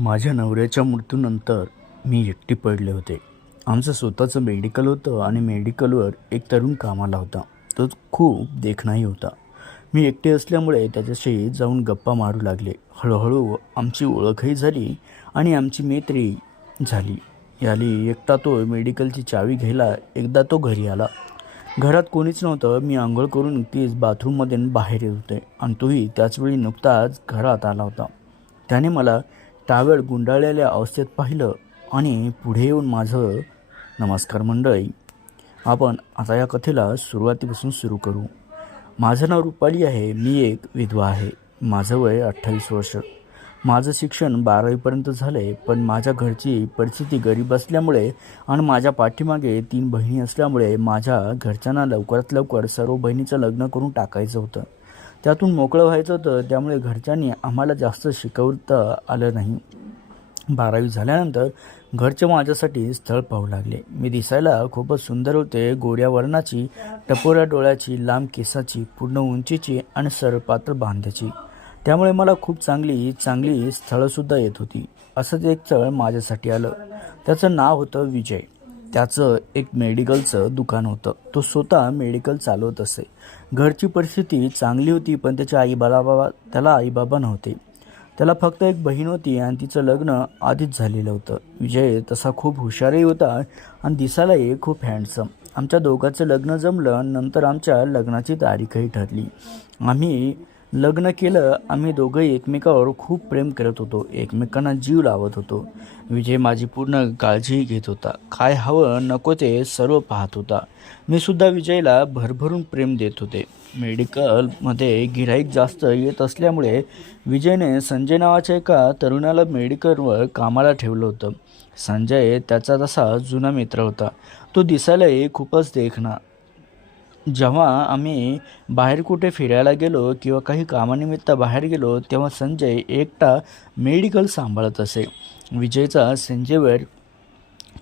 माझ्या नवऱ्याच्या मृत्यूनंतर मी एकटी पडले होते. आमचं स्वतःचं मेडिकल होतं आणि मेडिकलवर एक तरुण कामाला होता. तो खूप देखणाही होता. मी एकटे असल्यामुळे त्याच्याशी जाऊन गप्पा मारू लागले. हळूहळू आमची ओळखही झाली आणि आमची मैत्री झाली. याली एकटा तो मेडिकलची चावी घ्यायला एकदा तो घरी आला. घरात कोणीच नव्हतं. मी आंघोळ करून नुकतीच बाथरूममध्ये बाहेर येत होते आणि तोही त्याचवेळी नुकताच घरात आला होता. त्याने मला टावेळ गुंडाळलेल्या अवस्थेत पाहिलं आणि पुढे येऊन माझं नमस्कार मंडळी. आपण आता या कथेला सुरुवातीपासून सुरू करू. माझं नाव रुपाली आहे मी एक विधवा आहे. माझं वय अठ्ठावीस वर्ष. माझं शिक्षण बारावीपर्यंत झालं आहे पण माझ्या घरची परिस्थिती गरीब असल्यामुळे आणि माझ्या पाठीमागे तीन बहिणी असल्यामुळे माझ्या घरच्यांना लवकरात लवकर सर्व बहिणीचं लग्न करून टाकायचं होतं. त्यातून मोकळं व्हायचं होतं. त्यामुळे घरच्यांनी आम्हाला जास्त शिकवता आलं नाही. बारावी झाल्यानंतर घरचे माझ्यासाठी स्थळ पाहू लागले. मी दिसायला खूपच सुंदर होते. गोऱ्या वर्णाची टपोऱ्या डोळ्याची लांब केसाची पूर्ण उंचीची आणि सरपात्र बांध्याची. त्यामुळे मला खूप चांगली चांगली स्थळंसुद्धा येत होती. असंच एक स्थळ माझ्यासाठी आलं. त्याचं नाव होतं विजय. त्याचं एक मेडिकलचं दुकान होतं. तो स्वतः मेडिकल चालवत असे. घरची परिस्थिती चांगली होती पण त्याच्या आई बाबा त्याला आईबाबा नव्हते. त्याला फक्त एक बहीण होती आणि तिचं लग्न आधीच झालेलं होतं. विजय तसा खूप हुशारही होता आणि दिसायलाही खूप हँडसम आमच्या दोघांचं लग्न जमलं नंतर आमच्या लग्नाची तारीखही ठरली. आम्ही लग्न केलं आम्ही दोघंही एकमेकावर खूप प्रेम करत होतो. एकमेकांना जीव लावत होतो. विजय माझी पूर्ण काळजीही घेत होता. काय हवं नको ते सर्व पाहत होता. मी सुद्धा विजयला भरभरून प्रेम देत होते. मेडिकलमध्ये गिराईक जास्त येत असल्यामुळे विजयने संजय नावाच्या एका तरुणाला मेडिकलवर कामाला ठेवलं होतं. संजय त्याचा तसा जुना मित्र होता. तो दिसायलाही खूपच देखणा. जेव्हा आम्ही बाहेर कुठे फिरायला गेलो किंवा काही कामानिमित्त बाहेर गेलो तेव्हा संजय एकटा मेडिकल सांभाळत असे. विजयचा संजयवर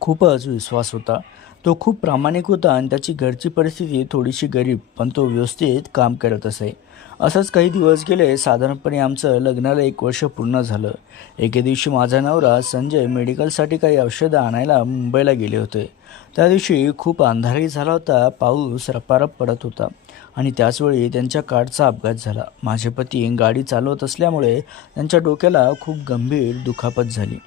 खूपच विश्वास होता. तो खूप प्रामाणिक होता आणि त्याची घरची परिस्थिती थोडीशी गरीब पण तो व्यवस्थित काम करत असे. असंच काही दिवस गेले साधारणपणे आमचं लग्नाला एक वर्ष पूर्ण झालं. एके दिवशी माझा नवरा संजय मेडिकलसाठी काही औषधं आणायला मुंबईला गेले होते. त्या दिवशी खूप अंधारही झाला होता पाऊस रपारप पडत होता आणि त्याचवेळी त्यांच्या कारचा अपघात झाला. माझे पती गाडी चालवत असल्यामुळे त्यांच्या डोक्याला खूप गंभीर दुखापत झाली.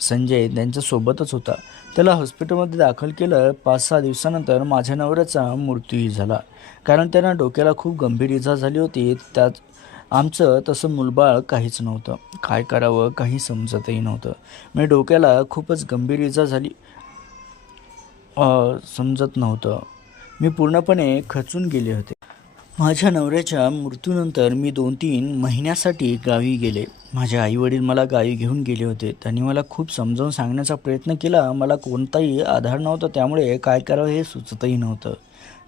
संजय त्यांच्यासोबतच होता. त्याला हॉस्पिटलमध्ये दाखल केलं. पाच सहा दिवसानंतर माझ्या नवऱ्याचा मृत्यूही झाला. कारण त्यांना डोक्याला खूप गंभीर इजा झाली होती. त्यात आमचं तसं मुलबाळ काहीच नव्हतं. काय करावं काही समजतही नव्हतं. मी डोक्याला खूपच गंभीर इजा झाली समजत नव्हतं. मी पूर्णपणे खचून गेले होते. माझ्या नवऱ्याच्या मृत्यूनंतर मी दोन तीन महिन्यासाठी गावी गेले. माझे आईवडील मला गावी घेऊन गेले होते. त्यांनी मला खूप समजावून सांगण्याचा प्रयत्न केला. मला कोणताही आधार नव्हता. त्यामुळे काय करावं हे सुचतही नव्हतं.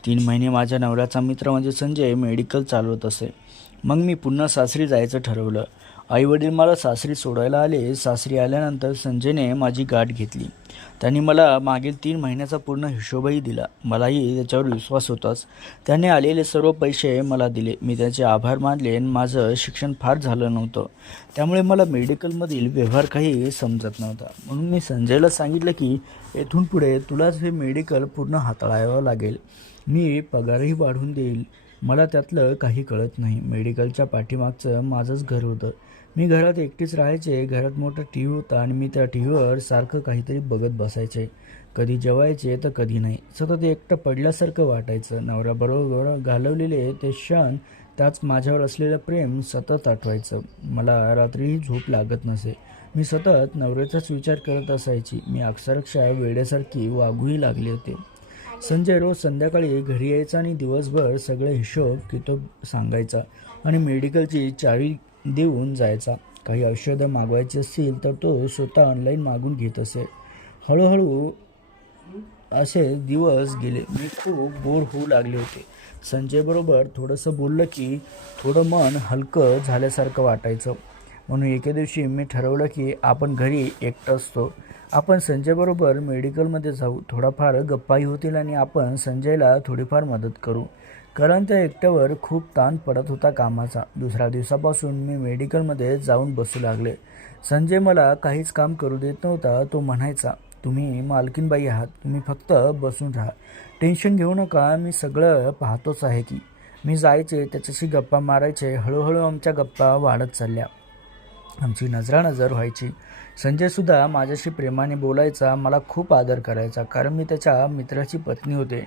तीन महिने माझ्या नवऱ्याचा मित्र म्हणजे संजय मेडिकल चालवत असे. मग मी पुन्हा सासरी जायचं ठरवलं. आईवडील मला सासरी सोडायला आले. सासरी आल्यानंतर संजयने माझी गाठ घेतली. त्यांनी मला मागील तीन महिन्याचा पूर्ण हिशोबही दिला. मलाही त्याच्यावर विश्वास होताच. त्याने आलेले सर्व पैसे मला दिले. मी त्याचे आभार मानले आणि माझं शिक्षण फार झालं नव्हतं. त्यामुळे मला मेडिकलमधील व्यवहार काही समजत नव्हता. म्हणून मी संजयला सांगितलं की येथून पुढे तुलाच हे मेडिकल पूर्ण हाताळावं लागेल. मी पगारही वाढवून देईल. मला त्यातलं काही कळत नाही. मेडिकलच्या पाठीमागचं माझंच घर होतं. मी घरात एकटीच राहायचे घरात मोठा टी व्ही होता आणि मी त्या टी व्हीवर सारखं काहीतरी बघत बसायचे. कधी जेवायचे तर कधी नाही. सतत एकटं पडल्यासारखं वाटायचं. नवऱ्याबरोबर घालवलेले ते क्षण त्याच माझ्यावर असलेलं प्रेम सतत आठवायचं. मला रात्रीही झोप लागत नसे. मी सतत नवऱ्याचाच विचार करत असायची. मी अक्षरशः वेड्यासारखी वागूही लागले होते. संजय रोज संध्याकाळी घरी यायचा आणि दिवसभर सगळे हिशोब कितोब सांगायचा आणि मेडिकलची चावी देऊन जायचा. काही औषधं मागवायची असतील तर तो स्वतः ऑनलाईन मागून घेत असे. हळूहळू असे दिवस गेले. मी खूप बोर होऊ लागले होते. संजयबरोबर थोडंसं बोललं की थोडं मन हलकं झाल्यासारखं वाटायचं. म्हणून एके दिवशी मी ठरवलं की आपण घरी एकटं असतो. आपण संजयबरोबर मेडिकलमध्ये जाऊ थोडाफार गप्पाही होतील आणि आपण संजयला थोडीफार मदत करू. कारण त्या एकट्यावर खूप ताण पडत होता कामाचा. दुसऱ्या दिवसापासून मी मेडिकलमध्ये जाऊन बसू लागले. संजय मला काहीच काम करू देत नव्हता तो म्हणायचा तुम्ही मालकीनबाई आहात तुम्ही फक्त बसून राहा. टेन्शन घेऊ नका मी सगळं पाहतोच आहे की. मी जायचे त्याच्याशी गप्पा मारायचे हळूहळू आमच्या गप्पा वाढत चालल्या. आमची नजरानजर व्हायची. संजयसुद्धा माझ्याशी प्रेमाने बोलायचा मला खूप आदर करायचा कारण मी त्याच्या मित्राची पत्नी होते.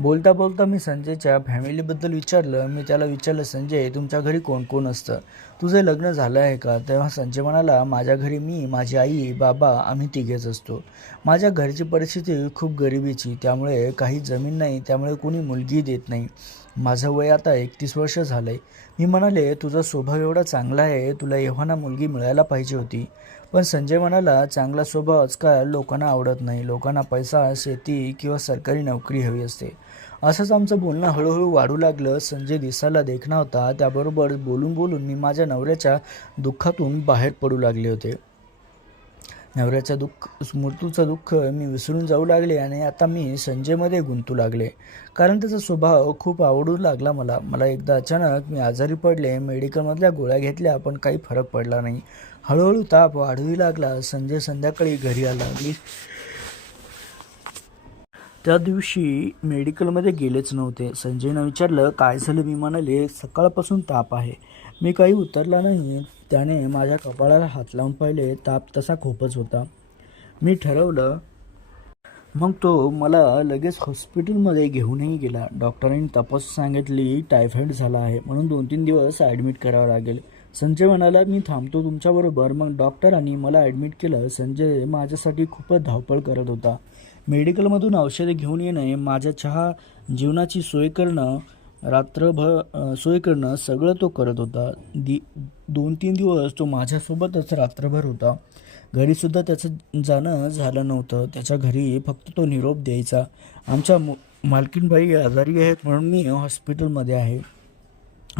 बोलता बोलता मी संजयच्या फॅमिलीबद्दल विचारलं मी त्याला विचारलं संजय तुमच्या घरी कोण कोण असतं? तुझं लग्न झालं आहे का? तेव्हा संजय म्हणाला माझ्या घरी मी माझी आई बाबा आम्ही तिघेच असतो. माझ्या घरची परिस्थिती खूप गरिबीची त्यामुळे काही जमीन नाही त्यामुळे कोणी मुलगी देत नाही. माझं वय आता एकतीस वर्ष झालं आहे मी म्हणाले तुझा स्वभाव एवढा चांगला आहे तुला एव्हाना मुलगी मिळायला पाहिजे होती. पण संजय म्हणाला चांगला स्वभाव आजकाल लोकांना आवडत नाही. लोकांना पैसा शेती किंवा सरकारी नोकरी हवी असते. असंच आमचं बोलणं हळूहळू वाढू लागलं. संजय दिसायला देखणा होता. त्याबरोबर बोलून बोलून मी माझ्या नवऱ्याच्या दुःखातून बाहेर पडू लागले होते. नवऱ्याचं दुःख मृत्यूचं दुःख मी विसरून जाऊ लागले आणि आता मी संजयमध्ये गुंतू लागले. कारण त्याचा स्वभाव खूप आवडू लागला मला. मला एकदा अचानक मी आजारी पडले मेडिकलमधल्या गोळ्या घेतल्या पण काही फरक पडला नाही. हळूहळू ताप वाढू लागला. संजय संध्याकाळी घरी आला. मी त्या दिवशी मेडिकलमध्ये गेलेच नव्हते. संजयनं विचारलं काय झालं? मी म्हणाले सकाळपासून ताप आहे. मी काही उतरला नाही. त्याने माझ्या कपाळाला हात लावून पाहिले. ताप तसा खूपच होता. मी ठरवलं मग तो मला लगेच हॉस्पिटलमध्ये घेऊनही गेला. डॉक्टरांनी तपास सांगितली टायफॉईड झाला आहे. म्हणून दोन तीन दिवस ॲडमिट करावं लागेल. संजय म्हणाला मी थांबतो तुमच्याबरोबर. मग डॉक्टरांनी मला ॲडमिट केलं. संजय माझ्यासाठी खूपच धावपळ करत होता. मेडिकलमधून औषधे घेऊन येणे माझ्या चहा जीवनाची सोय करणं रात्रभर सोय करणं सगळं तो करत होता. दि दोन तीन दिवस तो माझ्यासोबतच रात्रभर होता. घरीसुद्धा त्याचं जाणं झालं नव्हतं. त्याच्या घरी फक्त तो निरोप द्यायचा. आमच्या मु मालकीनबाई आजारी आहेत म्हणून मी हॉस्पिटलमध्ये आहे.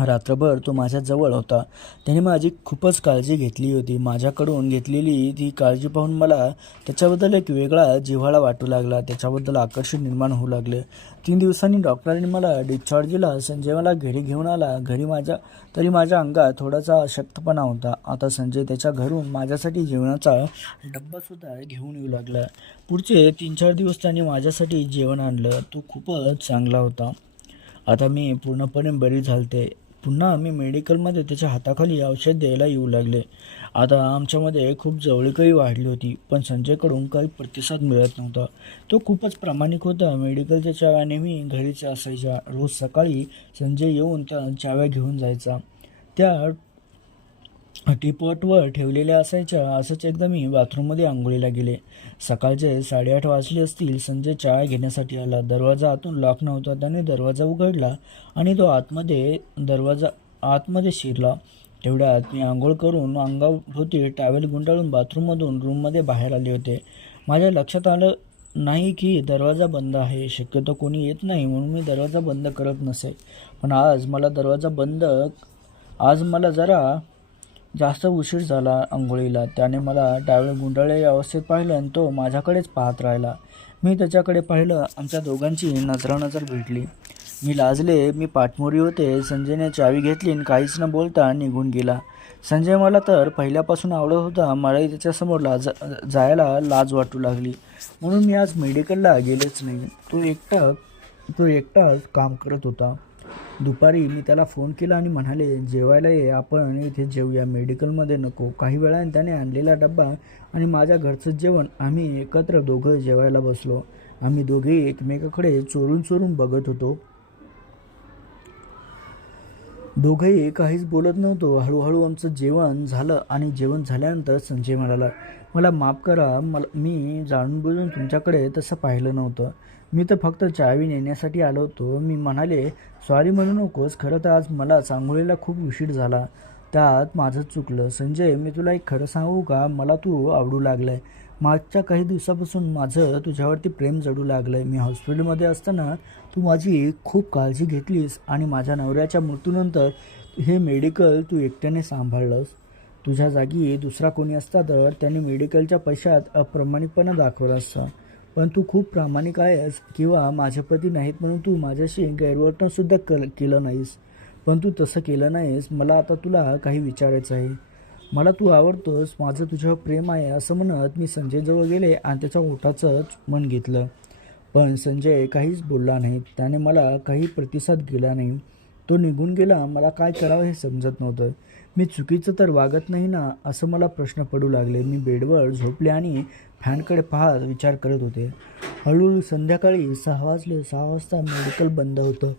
रात्रभर तो माझ्याजवळ होता. त्याने माझी खूपच काळजी घेतली होती. माझ्याकडून घेतलेली ती काळजी पाहून मला त्याच्याबद्दल एक वेगळा जिव्हाळा वाटू लागला. त्याच्याबद्दल आकर्षण निर्माण होऊ लागले. तीन दिवसांनी डॉक्टरांनी मला डिस्चार्ज दिला. संजय मला घरी घेऊन आला. घरी माझ्या तरी माझ्या अंगात थोडासा अशक्तपणा होता. आता संजय त्याच्या घरून माझ्यासाठी जेवणाचा डब्बासुद्धा घेऊन येऊ लागला. पुढचे तीन चार दिवस त्याने माझ्यासाठी जेवण आणलं. तो खूपच चांगला होता. आता मी पूर्णपणे बरी झालते. पुन्हा मी मेडिकलमध्ये त्याच्या हाताखाली औषध द्यायला येऊ लागले. आता आमच्यामध्ये खूप जवळीकही वाढली होती पण संजयकडून काही प्रतिसाद मिळत नव्हता. तो खूपच प्रामाणिक होता. मेडिकलच्या चाव्या नेहमी घरीच असायच्या. रोज सकाळी संजय येऊन त्या चाव्या घेऊन जायचा. त्या टीपॉटवर ठेवलेल्या असायच्या असंच एकदा मी बाथरूममध्ये आंघोळीला गेले. सकाळचे साडेआठ वाजले असतील संजय चहा घेण्यासाठी आला. दरवाजा आतून लॉक नव्हता त्याने दरवाजा उघडला आणि तो आतमध्ये दरवाजा आतमध्ये शिरला. तेवढ्यात मी आंघोळ करून अंगाभोवती टावेल गुंडाळून बाथरूममधून रूममध्ये बाहेर आले होते. माझ्या लक्षात आलं नाही की दरवाजा बंद आहे. शक्यतो कोणी येत नाही म्हणून मी दरवाजा बंद करत नसे. पण आज मला दरवाजा बंद आज मला जरा जास्त उशीर झाला आंघोळीला. त्याने मला डावे गुंडाळलेल्या अवस्थेत पाहिलं आणि तो माझ्याकडेच पाहत राहिला. मी त्याच्याकडे पाहिलं. आमच्या दोघांची नजरानजर भेटली. मी लाजले. मी पाठमोरी होते. संजयने चावी घेतली आणि काहीच न बोलता निघून गेला. संजय मला तर पहिल्यापासून आवडत होता. मलाही त्याच्यासमोर लाज जायला लाज वाटू लागली. म्हणून मी आज मेडिकलला गेलेच नाही. तो एकटा तो एकटाच काम करत होता. दुपारी मी त्याला फोन केला आणि म्हणाले जेवायला ये आपण इथे जेवूया मेडिकलमध्ये नको. काही वेळाने त्याने आणलेला डब्बा आणि माझ्या घरचं जेवण आम्ही एकत्र दोघं जेवायला बसलो. आम्ही दोघे एकमेकाकडे चोरून चोरून बघत होतो. दोघंही काहीच बोलत नव्हतो. हळूहळू आमचं जेवण झालं आणि जेवण झाल्यानंतर संजय म्हणाला मला माफ करा मला मी जाणून बुजून तुमच्याकडे तसं पाहिलं नव्हतं. मी तर फक्त चावी नेण्यासाठी आलो होतो. मी म्हणाले सॉरी म्हणू नकोस खरं तर आज मला सांगोळीला खूप उशीर झाला. त्यात माझं चुकलं. संजय मी तुला एक खरं सांगू का? मला तू आवडू लागलं आहे मागच्या काही दिवसापासून माझं तुझ्यावरती प्रेम जडू लागलं आहे मी हॉस्पिटलमध्ये असताना तू माझी खूप काळजी घेतलीस आणि माझ्या नवऱ्याच्या मृत्यूनंतर हे मेडिकल तू एकट्याने सांभाळलंस. तुझ्या जागी दुसरा कोणी असता तर त्याने मेडिकलच्या पैशात अप्रामाणिकपणा दाखवला असता. पण तू खूप प्रामाणिक आहेस किंवा माझ्या पती नाहीत म्हणून तू माझ्याशी गैरवर्तनसुद्धा कल केलं नाहीस. पण तू तसं केलं नाहीस मला आता तुला काही विचारायचं आहे. मला तू आवडतोस माझं तुझ्यावर प्रेम आहे असं म्हणत मी संजयजवळ गेले आणि त्याच्या ओठाचंच मन घेतलं. पण संजय काहीच बोलला नाही. त्याने मला काही प्रतिसाद दिला नाही. तो निघून गेला. मला काय करावं हे समजत नव्हतं. मी चुकीचं तर वागत नाही ना असं मला प्रश्न पडू लागले. मी बेडवर झोपले आणि फॅनकडे पाहत विचार करत होते. हळूहळू संध्याकाळी सहा वाजले. सहा वाजता मेडिकल बंद होतं.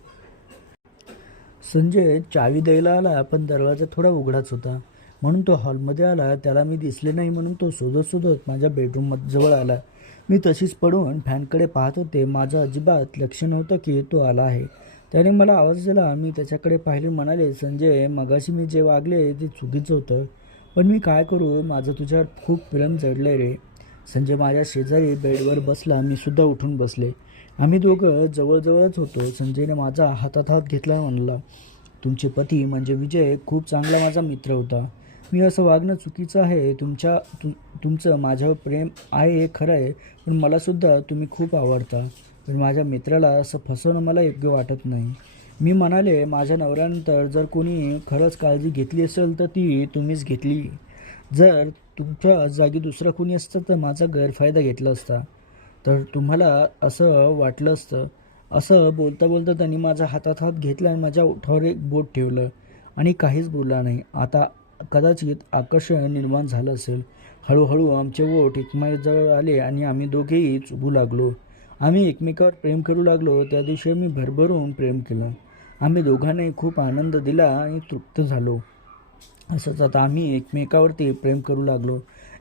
संजय चावी द्यायला आला पण दरवाजा थोडा उघडाच होता. म्हणून तो हॉलमध्ये आला. त्याला मी दिसले नाही म्हणून तो शोधत शोधत माझ्या बेडरूम जवळ आला. मी तशीच पडून फॅनकडे पाहत होते. माझं अजिबात लक्ष नव्हतं की तो आला आहे. त्याने मला आवाज दिला. मी त्याच्याकडे पाहिले. म्हणाले संजय मगाशी मी जे वागले ते चुकीचं होतं. पण मी काय करू? माझं तुझ्यावर खूप प्रेम जडलं रे. संजय माझ्या शेजारी बेडवर बसला मी सुद्धा उठून बसले. आम्ही दोघं जवळजवळच होतो. संजयने माझा हातात हात घेतला म्हणला तुमचे पती म्हणजे विजय खूप चांगला माझा मित्र होता. मी असं वागणं चुकीचं आहे. तुमच्या तु तुमचं माझ्यावर प्रेम आहे हे खरं आहे पण मलासुद्धा तुम्ही खूप आवडता. पण माझ्या मित्राला असं फसवणं मला योग्य वाटत नाही. मी म्हणाले माझ्या नवऱ्यानंतर जर कोणी खरंच काळजी घेतली असेल तर ती तुम्हीच घेतली. जर तुमच्या जागी दुसरा कोणी असतं तर माझा गैरफायदा घेतला असता. तर तुम्हाला असं वाटलं असतं. असं बोलता बोलता त्यांनी माझ्या हातात हात घेतला आणि माझ्या ओठावर एक बोट ठेवलं. आणि काहीच बोलला नाही. आता कदाचित आकर्षण निर्माण झालं असेल. हळूहळू आमचे ओठ एकमेकाजवळ आले आणि आम्ही दोघेही चुबू लागलो. आम्ही एकमेकावर प्रेम करू लागलो. त्या दिवशी मी भरभरून प्रेम केलं. आम्ही दोघांनाही खूप आनंद दिला आणि तृप्त झालो. असंच आता आम्ही एकमेकावरती प्रेम करू लागलो.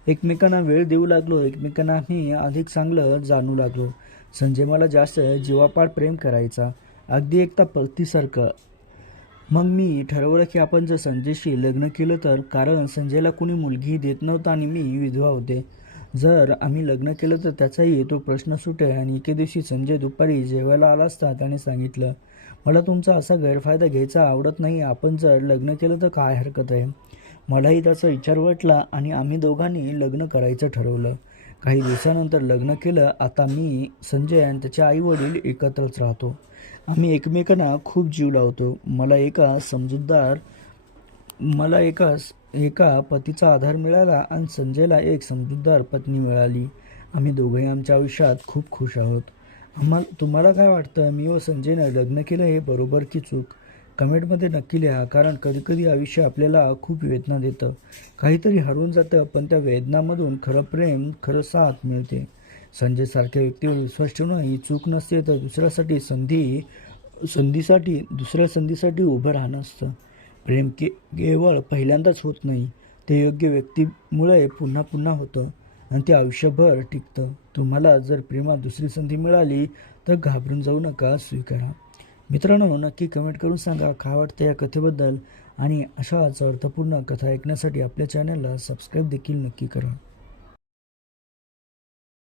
एकमेकांना वेळ देऊ लागलो. एकमेकांना आम्ही अधिक चांगलं जाणू लागलो. संजय मला जास्त जीवापाड प्रेम करायचा. अगदी एकता पक्तीसारखं मग मी ठरवलं की आपण जर संजयशी लग्न केलं तर कारण संजयला कोणी मुलगी देत नव्हता आणि मी विधवा होते. जर आम्ही लग्न केलं तर त्याचाही तो प्रश्न सुटेल आणि एके दिवशी संजय दुपारी जेवायला आला असता त्याने सांगितलं मला तुमचा असा गैरफायदा घ्यायचा आवडत नाही. आपण जर लग्न केलं तर काय हरकत आहे? मलाही त्याचा विचार वाटला आणि आम्ही दोघांनी लग्न करायचं ठरवलं. काही दिवसानंतर लग्न केलं. आता मी संजय आणि त्याचे आई वडील एकत्रच राहतो. आम्ही एकमेकांना खूप जीव लावतो. मला एका समजूतदार मला एका एका पतीचा आधार मिळाला आणि संजयला एक समजूतदार पत्नी मिळाली. आम्ही दोघंही आमच्या आयुष्यात खूप खुश आहोत. आम्हाला तुम्हाला काय वाटतं? मी व संजयनं लग्न केलं हे बरोबर की चूक. कमेंटमध्ये नक्की लिहा कारण कधीकधी आयुष्य आपल्याला खूप वेदना देतं. काहीतरी हरवून जातं पण त्या वेदनामधून खरं प्रेम खरं साथ मिळते. संजयसारख्या व्यक्तीवर विश्वास ठेवणं ही चूक नसते तर दुसऱ्यासाठी संधी संधीसाठी दुसऱ्या संधीसाठी उभं राहणं असतं. प्रेम के केवळ पहिल्यांदाच होत नाही ते योग्य व्यक्तीमुळे पुन्हा पुन्हा होतं आणि ते आयुष्यभर टिकतं. तुम्हाला जर प्रेमात दुसरी संधी मिळाली तर घाबरून जाऊ नका स्वीकारा. मित्रांनो नक्की कमेंट करून सांगा काय वाटतं या कथेबद्दल आणि अशाच अर्थपूर्ण कथा ऐकण्यासाठी आपल्या चॅनलला सबस्क्राईब देखील नक्की करा.